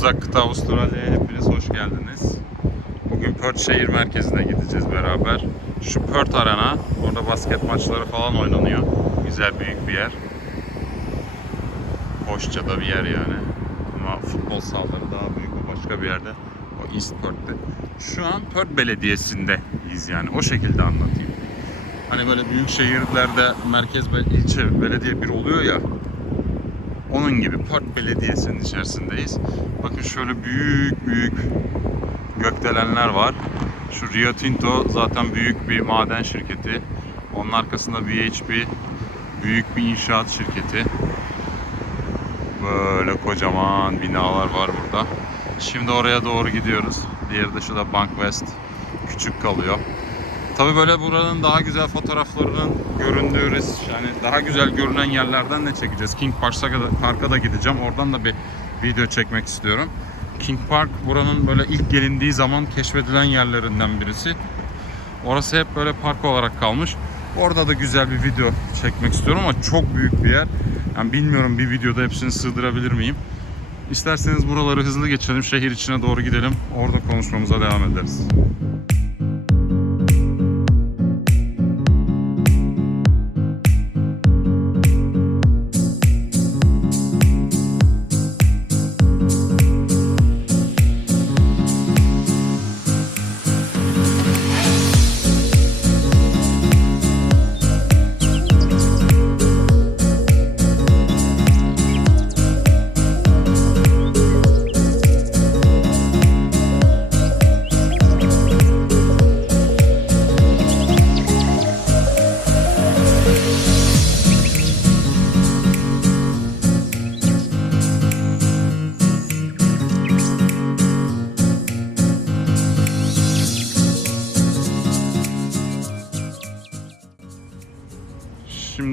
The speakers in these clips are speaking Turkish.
Uzak kıta Avustralya'ya hepiniz hoş geldiniz. Bugün Perth şehir merkezine gideceğiz beraber. Şu Perth Arena, orada basket maçları falan oynanıyor. Güzel büyük bir yer. Hoşça da bir yer yani. Ama futbol sahaları daha büyük o başka bir yerde. O East Perth'te. Şu an Perth Belediyesi'ndeyiz yani. O şekilde anlatayım. Hani böyle büyük şehirlerde merkez ilçe belediye bir oluyor ya. Onun gibi Perth Belediyesi'nin içerisindeyiz. Bakın şöyle büyük büyük gökdelenler var. Şu Rio Tinto zaten büyük bir maden şirketi. Onun arkasında BHP büyük bir inşaat şirketi. Böyle kocaman binalar var burada. Şimdi oraya doğru gidiyoruz. Diğeri de şurada Bank West. Küçük kalıyor. Tabii böyle buranın daha güzel fotoğraflarının göründüğü yani daha güzel görünen yerlerden de çekeceğiz. King Park'a da, Park'a da gideceğim. Oradan da bir video çekmek istiyorum. King Park buranın böyle ilk gelindiği zaman keşfedilen yerlerinden birisi. Orası hep böyle park olarak kalmış. Orada da güzel bir video çekmek istiyorum ama çok büyük bir yer. Yani bilmiyorum bir videoda hepsini sığdırabilir miyim? İsterseniz buraları hızlı geçelim, şehir içine doğru gidelim. Orada konuşmamıza devam ederiz.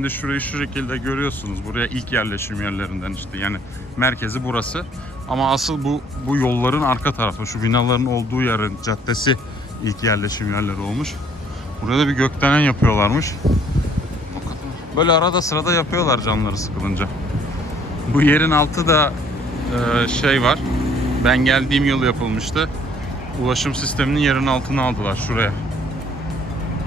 Şimdi şurayı şu şekilde görüyorsunuz. Buraya ilk yerleşim yerlerinden işte yani merkezi burası. Ama asıl bu bu yolların arka tarafı, şu binaların olduğu yerin caddesi ilk yerleşim yerleri olmuş. Burada bir gökdelen yapıyorlarmış. Böyle arada sırada yapıyorlar canları sıkılınca. Bu yerin altı da e, şey var. Ben geldiğim yıl yapılmıştı. Ulaşım sisteminin yerin altına aldılar şuraya.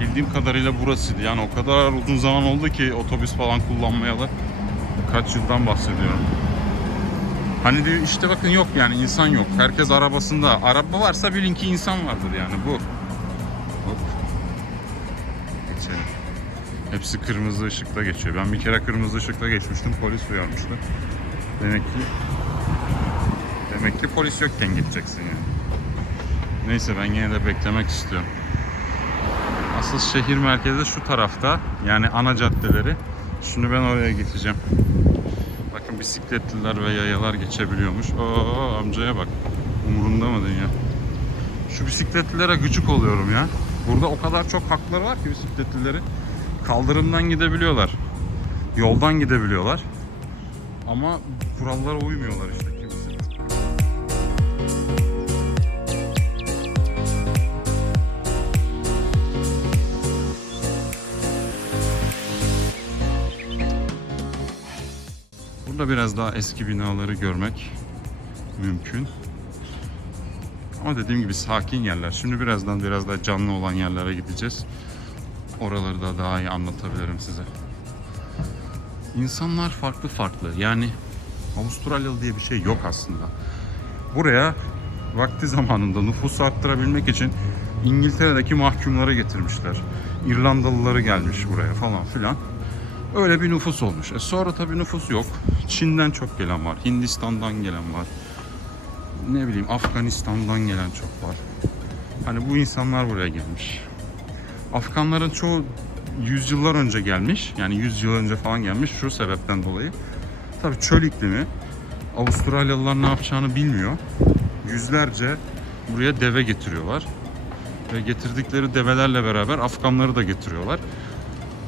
Bildiğim kadarıyla burasıydı. Yani o kadar uzun zaman oldu ki otobüs falan kullanmayalı. Kaç yıldan bahsediyorum. Hani diyor işte bakın yok yani insan yok. Herkes arabasında. Araba varsa bilin ki insan vardır yani bu. Hop. Geçelim. Hepsi kırmızı ışıkta geçiyor. Ben bir kere kırmızı ışıkta geçmiştim. Polis uyarmıştı. Demek ki demek ki polis yokken gideceksin yani. Neyse ben yine de beklemek istiyorum. Asıl şehir merkezi şu tarafta. Yani ana caddeleri. Şunu ben oraya geçeceğim. Bakın bisikletliler ve yayalar geçebiliyormuş. Oo amcaya bak. Umurunda mı dünya? Şu bisikletlilere gıcık oluyorum ya. Burada o kadar çok hakları var ki bisikletlileri. Kaldırımdan gidebiliyorlar. Yoldan gidebiliyorlar. Ama kurallara uymuyorlar işte Burada biraz daha eski binaları görmek mümkün. Ama dediğim gibi sakin yerler. Şimdi birazdan biraz daha canlı olan yerlere gideceğiz. Oraları da daha iyi anlatabilirim size. İnsanlar farklı farklı. Yani Avustralyalı diye bir şey yok aslında. Buraya vakti zamanında nüfusu arttırabilmek için İngiltere'deki mahkumları getirmişler. İrlandalıları gelmiş buraya falan filan. Öyle bir nüfus olmuş. E sonra tabii nüfus yok. Çin'den çok gelen var. Hindistan'dan gelen var. Ne bileyim Afganistan'dan gelen çok var. Hani bu insanlar buraya gelmiş. Afganların çoğu yüzyıllar önce gelmiş. Yani 100 yıl önce falan gelmiş şu sebepten dolayı. Tabii çöl iklimi Avustralyalılar ne yapacağını bilmiyor. Yüzlerce buraya deve getiriyorlar. Ve getirdikleri develerle beraber Afganları da getiriyorlar.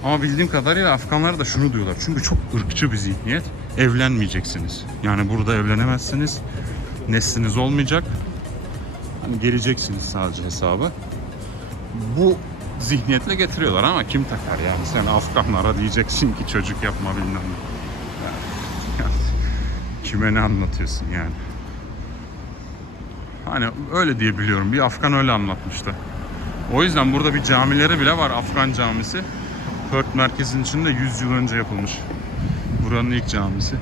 Ama bildiğim kadarıyla Afganlar da şunu diyorlar. Çünkü çok ırkçı bir zihniyet. Evlenmeyeceksiniz. Yani burada evlenemezsiniz. Nesliniz olmayacak. Hani geleceksiniz sadece hesabı. Bu zihniyetle getiriyorlar ama kim takar yani sen Afganlara diyeceksin ki çocuk yapma bilmem ne. Kime ne anlatıyorsun yani. Hani öyle diye biliyorum. Bir Afgan öyle anlatmıştı. O yüzden burada bir camileri bile var. Afgan camisi. Perth merkezin içinde 100 yıl önce yapılmış. Buranın ilk camisi.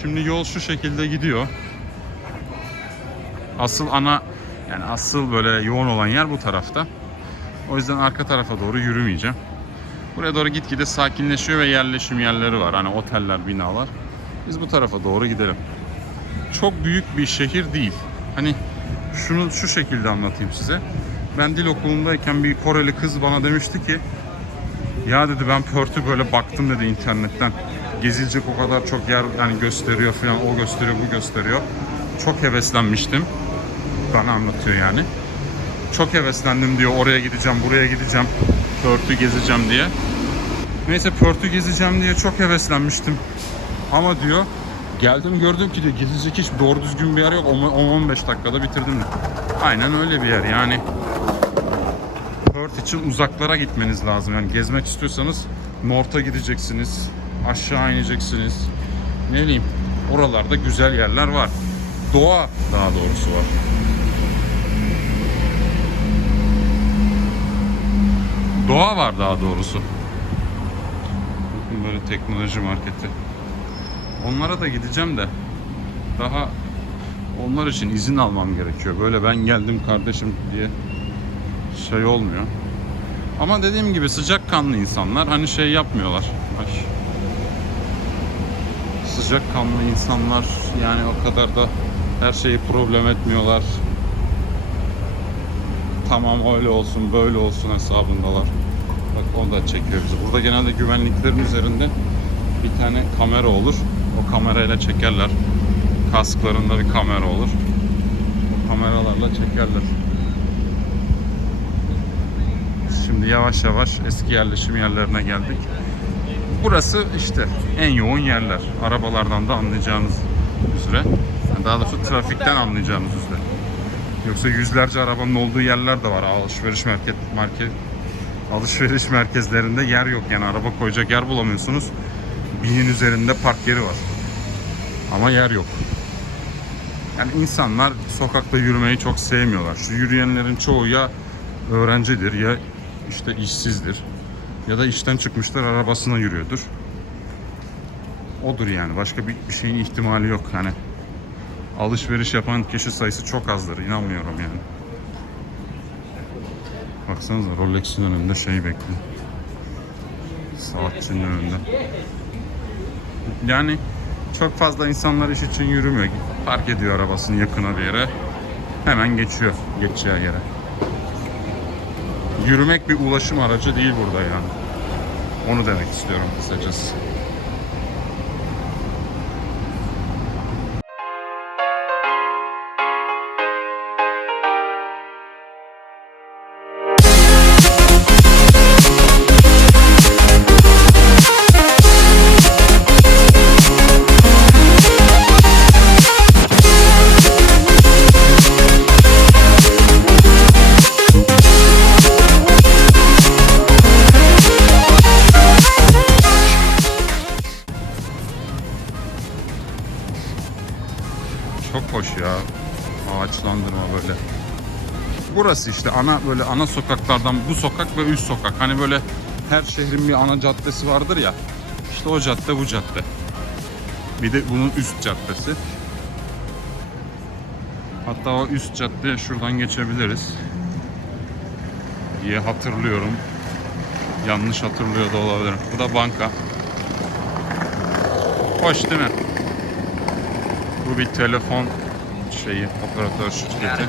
Şimdi yol şu şekilde gidiyor. Asıl ana yani asıl böyle yoğun olan yer bu tarafta. O yüzden arka tarafa doğru yürümeyeceğim. Buraya doğru gitgide sakinleşiyor ve yerleşim yerleri var. Hani oteller, binalar. Biz bu tarafa doğru gidelim. Çok büyük bir şehir değil. Hani şunu şu şekilde anlatayım size. Ben dil okulundayken bir Koreli kız bana demişti ki ya dedi ben Perth'ü böyle baktım dedi internetten. Gezilecek o kadar çok yer yani gösteriyor falan o gösteriyor bu gösteriyor. Çok heveslenmiştim. Bana anlatıyor yani. Çok heveslendim diyor oraya gideceğim buraya gideceğim. Perth'ü gezeceğim diye. Neyse Perth'ü gezeceğim diye çok heveslenmiştim. Ama diyor geldim gördüm ki diyor gezilecek hiç doğru düzgün bir yer yok. 10-15 dakikada bitirdim. Aynen öyle bir yer yani. Perth için uzaklara gitmeniz lazım. Yani gezmek istiyorsanız North'a gideceksiniz. Aşağı ineceksiniz. Ne bileyim oralarda güzel yerler var. Doğa daha doğrusu var. Doğa var daha doğrusu. Bakın böyle teknoloji marketi. Onlara da gideceğim de daha onlar için izin almam gerekiyor. Böyle ben geldim kardeşim diye şey olmuyor. Ama dediğim gibi sıcakkanlı insanlar hani şey yapmıyorlar. Ay. Sıcakkanlı insanlar yani o kadar da her şeyi problem etmiyorlar. Tamam öyle olsun böyle olsun hesabındalar. Bak o da çekiyor bizi. Burada genelde güvenliklerin üzerinde bir tane kamera olur. O kamerayla çekerler. Kasklarında bir kamera olur. O kameralarla çekerler. Şimdi yavaş yavaş eski yerleşim yerlerine geldik. Burası işte en yoğun yerler. Arabalardan da anlayacağınız üzere. Daha doğrusu trafikten anlayacağınız üzere. Yoksa yüzlerce arabanın olduğu yerler de var. Alışveriş merkez, market, alışveriş merkezlerinde yer yok. Yani araba koyacak yer bulamıyorsunuz. Binin üzerinde park yeri var. Ama yer yok. Yani insanlar sokakta yürümeyi çok sevmiyorlar. Şu yürüyenlerin çoğu ya öğrencidir ya işte işsizdir ya da işten çıkmışlar arabasına yürüyordur. Odur yani. Başka bir, bir şeyin ihtimali yok. Yani alışveriş yapan kişi sayısı çok azdır. İnanmıyorum yani. Baksanıza Rolex'in önünde şey bekliyor. Saatçinin önünde. Yani çok fazla insanlar iş için yürümüyor. Park ediyor arabasını yakına bir yere. Hemen geçiyor geçeceği yere. Yürümek bir ulaşım aracı değil burada yani. Onu demek istiyorum kısacası. Burası işte ana böyle ana sokaklardan bu sokak ve üst sokak. Hani böyle her şehrin bir ana caddesi vardır ya. İşte o cadde bu cadde. Bir de bunun üst caddesi. Hatta o üst cadde şuradan geçebiliriz. Diye hatırlıyorum. Yanlış hatırlıyor da olabilirim. Bu da banka. Hoş değil mi? Bu bir telefon şeyi, operatör şirketi.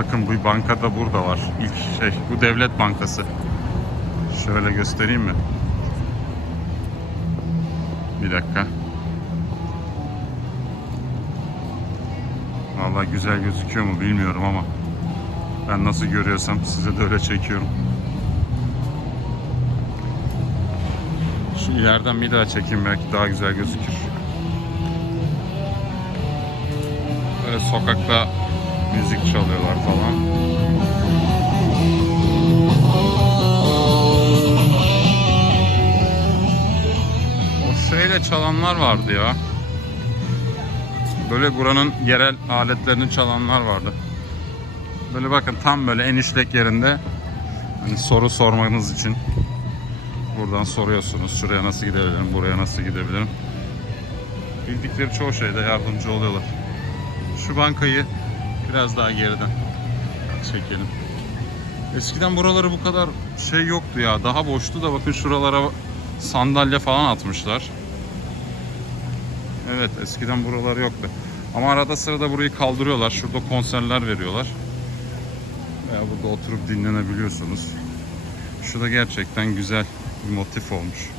Bakın bu banka da burada var. İlk şey, bu devlet bankası. Şöyle göstereyim mi? Bir dakika. Vallahi güzel gözüküyor mu bilmiyorum ama ben nasıl görüyorsam size de öyle çekiyorum. Şu ileriden bir daha çekeyim belki daha güzel gözükür. Böyle sokakta müzik çalıyorlar falan. Klavye çalanlar vardı ya. Böyle buranın yerel aletlerini çalanlar vardı. Böyle bakın tam böyle en işlek yerinde hani soru sormanız için buradan soruyorsunuz. Şuraya nasıl gidebilirim, buraya nasıl gidebilirim. Bildikleri çoğu şeyde yardımcı oluyorlar. Şu bankayı biraz daha geriden çekelim. Eskiden buraları bu kadar şey yoktu ya. Daha boştu da bakın şuralara sandalye falan atmışlar. Evet eskiden buralar yoktu. Ama arada sırada burayı kaldırıyorlar. Şurada konserler veriyorlar. Veya burada oturup dinlenebiliyorsunuz. Şu da gerçekten güzel bir motif olmuş.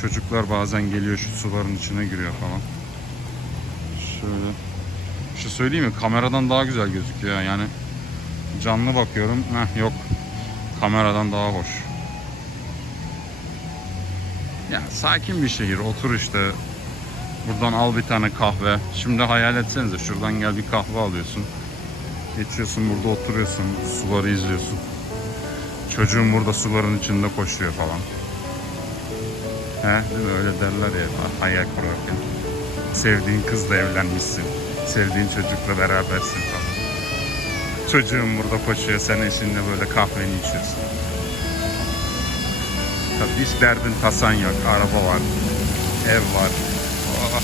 Çocuklar bazen geliyor şu suların içine giriyor falan. Şöyle. Bir şey söyleyeyim mi? Kameradan daha güzel gözüküyor yani. Canlı bakıyorum. Heh, yok. Kameradan daha hoş. Ya sakin bir şehir. Otur işte. Buradan al bir tane kahve. Şimdi hayal etsenize şuradan gel bir kahve alıyorsun. Geçiyorsun burada oturuyorsun. Suları izliyorsun. Çocuğun burada suların içinde koşuyor falan. He, değil mi? Öyle derler ya hayal kurarken. Sevdiğin kızla evlenmişsin. Sevdiğin çocukla berabersin falan. Çocuğun burada koşuyor, sen eşinle böyle kahveni içiyorsun. Tabii hiç derdin tasan yok. Araba var, ev var. Aa.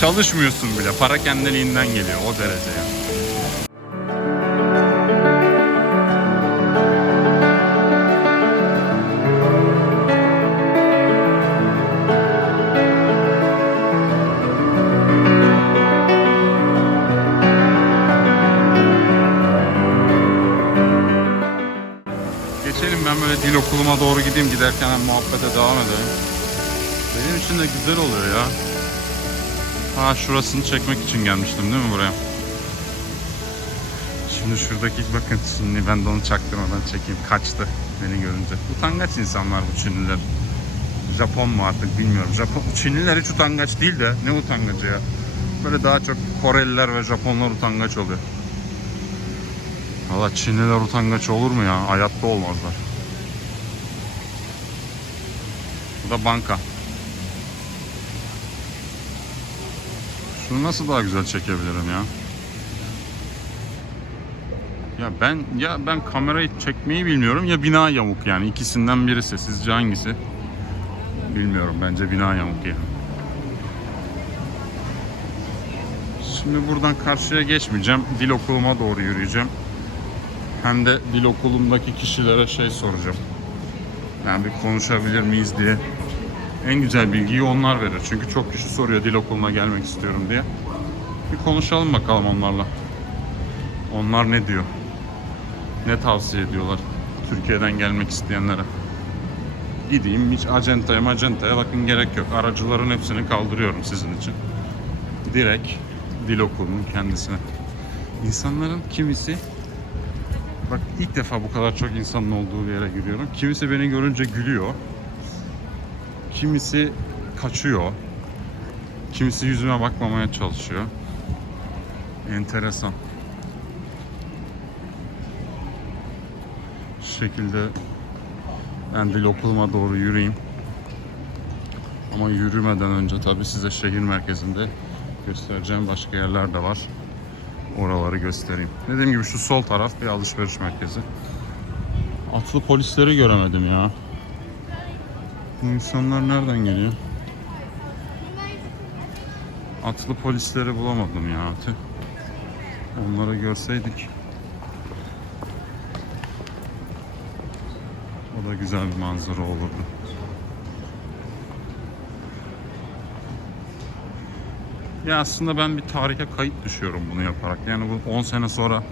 Çalışmıyorsun bile. Para kendiliğinden geliyor o derece ya. Dil okuluma doğru gideyim giderken hem muhabbete devam edelim. Benim için de güzel oluyor ya. Ha şurasını çekmek için gelmiştim değil mi buraya? Şimdi şuradaki bakın şimdi ben de onu çaktırmadan çekeyim. Kaçtı beni görünce. Utangaç insanlar bu Çinliler. Japon mu artık bilmiyorum. Japon, Çinliler hiç utangaç değil de ne utangacı ya. Böyle daha çok Koreliler ve Japonlar utangaç oluyor. Valla Çinliler utangaç olur mu ya? Hayatta olmazlar. Bu da banka. Şunu nasıl daha güzel çekebilirim ya? Ya ben ya ben kamerayı çekmeyi bilmiyorum ya bina yamuk yani ikisinden birisi. Sizce hangisi? Bilmiyorum bence bina yamuk ya. Şimdi buradan karşıya geçmeyeceğim. Dil okuluma doğru yürüyeceğim. Hem de dil okulumdaki kişilere şey soracağım. Yani bir konuşabilir miyiz diye. En güzel bilgiyi onlar verir. Çünkü çok kişi soruyor dil okuluna gelmek istiyorum diye. Bir konuşalım bakalım onlarla. Onlar ne diyor? Ne tavsiye ediyorlar Türkiye'den gelmek isteyenlere? Gideyim hiç acentaya macentaya bakın gerek yok. Aracıların hepsini kaldırıyorum sizin için. Direkt dil okulunun kendisine. İnsanların kimisi Bak ilk defa bu kadar çok insanın olduğu bir yere giriyorum. Kimisi beni görünce gülüyor. Kimisi kaçıyor. Kimisi yüzüme bakmamaya çalışıyor. Enteresan. Şu şekilde ben dil okuluma doğru yürüyeyim. Ama yürümeden önce tabii size şehir merkezinde göstereceğim başka yerler de var. Oraları göstereyim. Dediğim gibi şu sol taraf bir alışveriş merkezi. Atlı polisleri göremedim ya. Bu insanlar nereden geliyor? Atlı polisleri bulamadım ya. Tüh. Onları görseydik. O da güzel bir manzara olurdu. Ya aslında ben bir tarihe kayıt düşüyorum bunu yaparak. Yani bu 10 sene sonra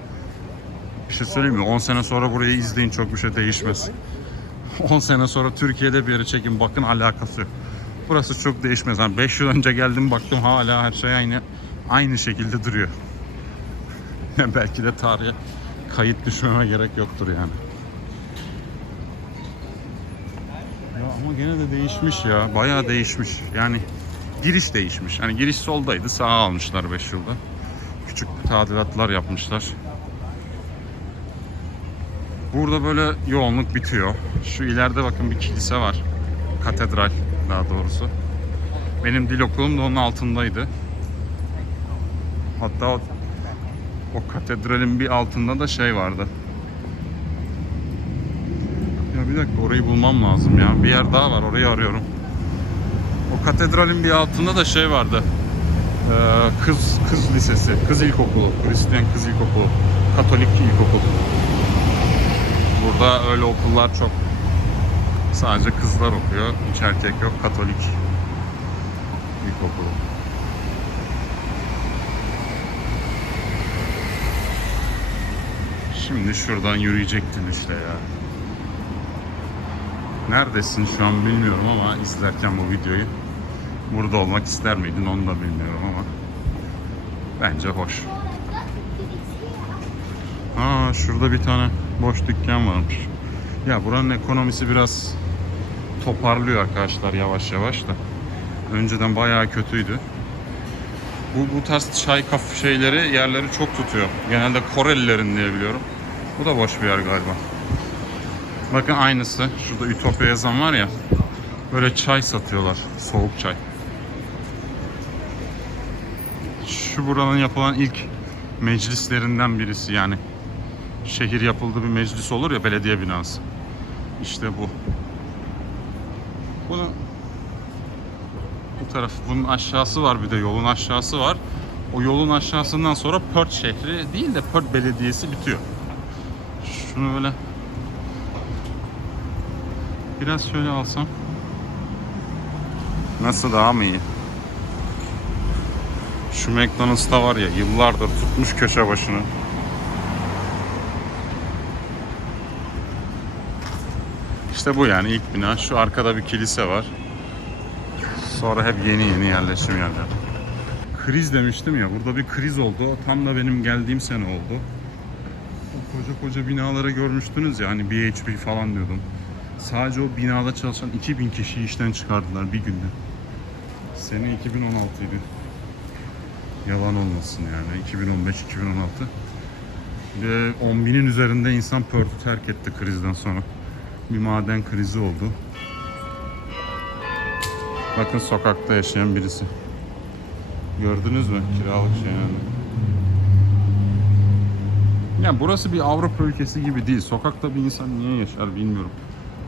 bir şey söyleyeyim mi? 10 sene sonra burayı izleyin çok bir şey değişmez. 10 sene sonra Türkiye'de bir yere çekin bakın alakası yok. Burası çok değişmez. Yani 5 yıl önce geldim baktım hala her şey aynı aynı şekilde duruyor. Belki de tarihe kayıt düşmeme gerek yoktur yani. Ya ama gene de değişmiş ya. Bayağı değişmiş. Yani giriş değişmiş. Hani giriş soldaydı. Sağa almışlar 5 yılda. Küçük tadilatlar yapmışlar. Burada böyle yoğunluk bitiyor. Şu ileride bakın bir kilise var. katedral daha doğrusu. Benim dil okulum da onun altındaydı. Hatta o, o katedralin bir altında da şey vardı. Ya bir dakika orayı bulmam lazım ya. Bir yer daha var orayı arıyorum. O katedralin bir altında da şey vardı. Ee, kız kız lisesi, kız ilkokulu, Hristiyan kız ilkokulu, Katolik ilkokul. Burada öyle okullar çok. Sadece kızlar okuyor, hiç erkek yok. Katolik ilkokulu. Şimdi şuradan yürüyecektin işte ya. Neredesin şu an bilmiyorum ama izlerken bu videoyu. Burada olmak ister miydin onu da bilmiyorum ama. Bence hoş. Şurada bir tane boş dükkan varmış. Ya buranın ekonomisi biraz toparlıyor arkadaşlar yavaş yavaş da. Önceden bayağı kötüydü. Bu, bu tarz çay kaf şeyleri yerleri çok tutuyor. Genelde Korelilerin diye biliyorum. Bu da boş bir yer galiba. Bakın aynısı. Şurada Ütopya yazan var ya. Böyle çay satıyorlar. Soğuk çay. Şu buranın yapılan ilk meclislerinden birisi yani. Şehir yapıldığı bir meclis olur ya belediye binası. İşte bu. Bunu bu taraf bunun aşağısı var bir de yolun aşağısı var. O yolun aşağısından sonra Perth şehri değil de Perth belediyesi bitiyor. Şunu böyle biraz şöyle alsam nasıl daha mı iyi? Şu McDonald's'ta var ya yıllardır tutmuş köşe başını. İşte bu yani ilk bina. Şu arkada bir kilise var. Sonra hep yeni yeni yerleşim yerler. Kriz demiştim ya. Burada bir kriz oldu. Tam da benim geldiğim sene oldu. O koca koca binaları görmüştünüz ya hani BHP falan diyordum. Sadece o binada çalışan 2000 kişiyi işten çıkardılar bir günde. Sene 2016 idi. Yalan olmasın yani 2015-2016. Ve 10 binin üzerinde insan Perth'ü terk etti krizden sonra. Bir maden krizi oldu. Bakın sokakta yaşayan birisi. Gördünüz mü kiralık şey yani. Ya burası bir Avrupa ülkesi gibi değil. Sokakta bir insan niye yaşar bilmiyorum.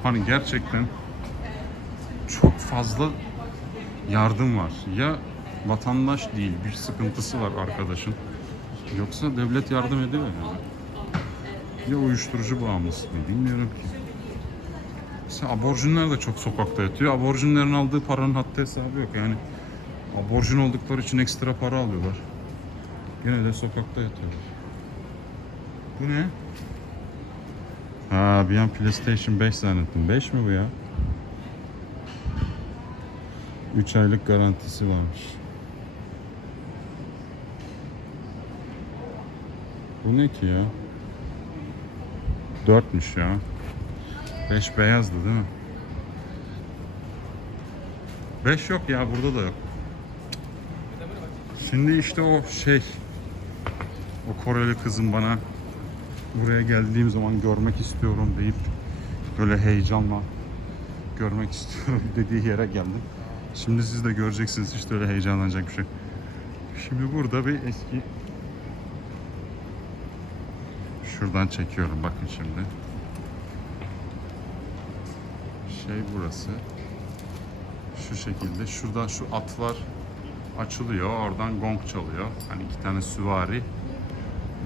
Hani gerçekten çok fazla yardım var. Ya vatandaş değil, bir sıkıntısı var arkadaşın. Yoksa devlet yardım ediyor yani. Ya uyuşturucu bağımlısı mı bilmiyorum ki. Mesela aborjinler de çok sokakta yatıyor. Aborjinlerin aldığı paranın haddi hesabı yok yani. Aborjin oldukları için ekstra para alıyorlar. Yine de sokakta yatıyorlar. Bu ne? Ha bir an PlayStation 5 zannettim. 5 mi bu ya? 3 aylık garantisi varmış. Bu ne ki ya? 4'müş ya. 5 beyazdı değil mi? 5 yok ya burada da yok. Şimdi işte o şey o Koreli kızın bana buraya geldiğim zaman görmek istiyorum deyip böyle heyecanla görmek istiyorum dediği yere geldim. Şimdi siz de göreceksiniz işte öyle heyecanlanacak bir şey. Şimdi burada bir eski şuradan çekiyorum bakın şimdi. Şey burası. Şu şekilde şurada şu atlar açılıyor. Oradan gong çalıyor. Hani iki tane süvari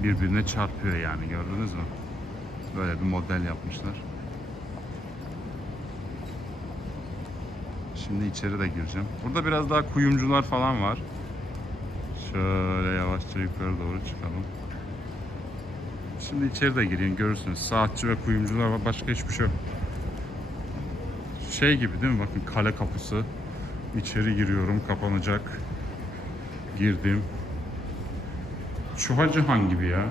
birbirine çarpıyor yani gördünüz mü? Böyle bir model yapmışlar. Şimdi içeri de gireceğim. Burada biraz daha kuyumcular falan var. Şöyle yavaşça yukarı doğru çıkalım. Şimdi içeri de gireyim görürsünüz. Saatçi ve kuyumcular var. Başka hiçbir şey yok. Şey gibi değil mi? Bakın kale kapısı. İçeri giriyorum. Kapanacak. Girdim. Çuhacı Han gibi ya.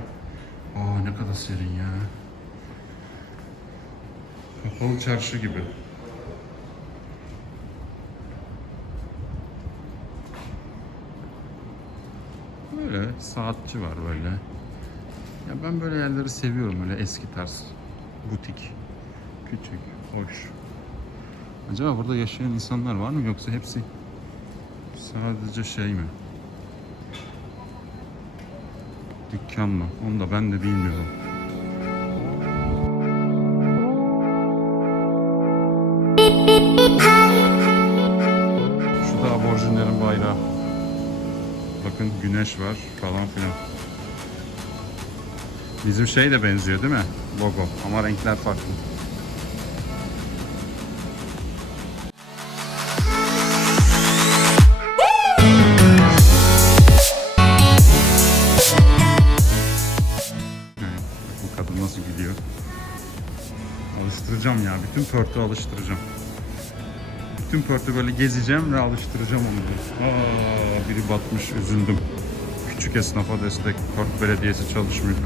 Aa ne kadar serin ya. Kapalı çarşı gibi. Böyle saatçi var böyle. Ya ben böyle yerleri seviyorum öyle eski tarz. Butik. Küçük, hoş. Acaba burada yaşayan insanlar var mı yoksa hepsi sadece şey mi? Dükkan mı? Onu da ben de bilmiyorum. Şu da aborjinlerin bayrağı. Bakın güneş var falan filan. Bizim şey de benziyor değil mi? Logo ama renkler farklı. Bütün pörtü alıştıracağım. Bütün pörtü böyle gezeceğim ve alıştıracağım onu. Aa, biri batmış üzüldüm. Küçük esnafa destek. Pört Belediyesi çalışmıyor.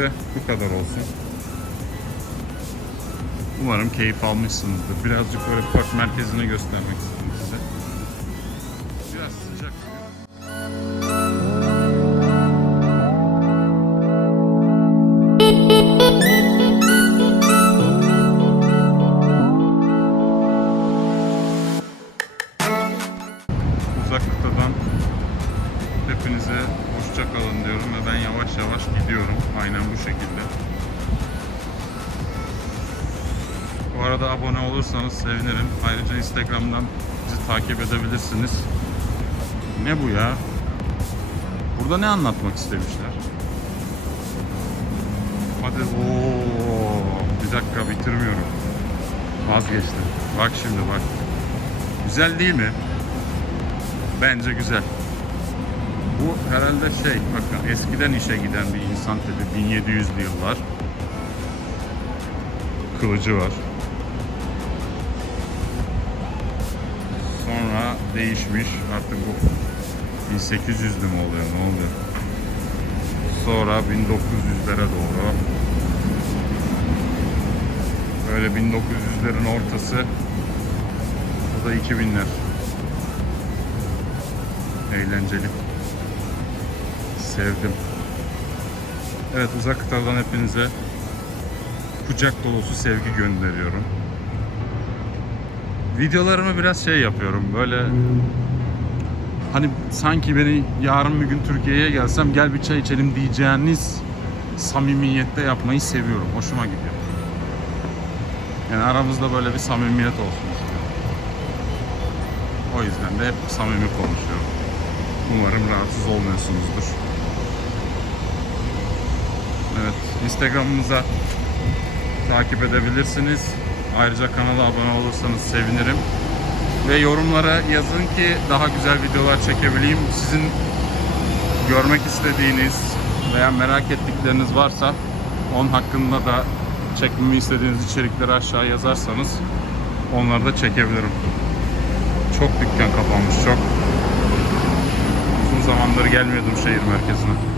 De bu kadar olsun. Umarım keyif almışsınızdır. Birazcık böyle park merkezini göstermek istedim sevinirim. Ayrıca Instagram'dan bizi takip edebilirsiniz. Ne bu ya? Burada ne anlatmak istemişler? Hadi ooo bir dakika bitirmiyorum. Vazgeçtim. Bak şimdi bak. Güzel değil mi? Bence güzel. Bu herhalde şey, bakın eskiden işe giden bir insan tabi 1700'lü yıllar. Kılıcı var. Sonra değişmiş. Artık bu 1800'lü mü oluyor ne oluyor? Sonra 1900'lere doğru. Böyle 1900'lerin ortası bu da 2000'ler eğlenceli. Sevdim. Evet uzak kıtadan hepinize kucak dolusu sevgi gönderiyorum videolarımı biraz şey yapıyorum böyle hani sanki beni yarın bir gün Türkiye'ye gelsem gel bir çay içelim diyeceğiniz samimiyette yapmayı seviyorum. Hoşuma gidiyor. Yani aramızda böyle bir samimiyet olsun istiyorum. O yüzden de hep samimi konuşuyorum. Umarım rahatsız olmuyorsunuzdur. Evet, Instagram'ımıza takip edebilirsiniz. Ayrıca kanala abone olursanız sevinirim. Ve yorumlara yazın ki daha güzel videolar çekebileyim. Sizin görmek istediğiniz veya merak ettikleriniz varsa onun hakkında da çekmemi istediğiniz içerikleri aşağı yazarsanız onları da çekebilirim. Çok dükkan kapanmış çok. Uzun zamandır gelmiyordum şehir merkezine.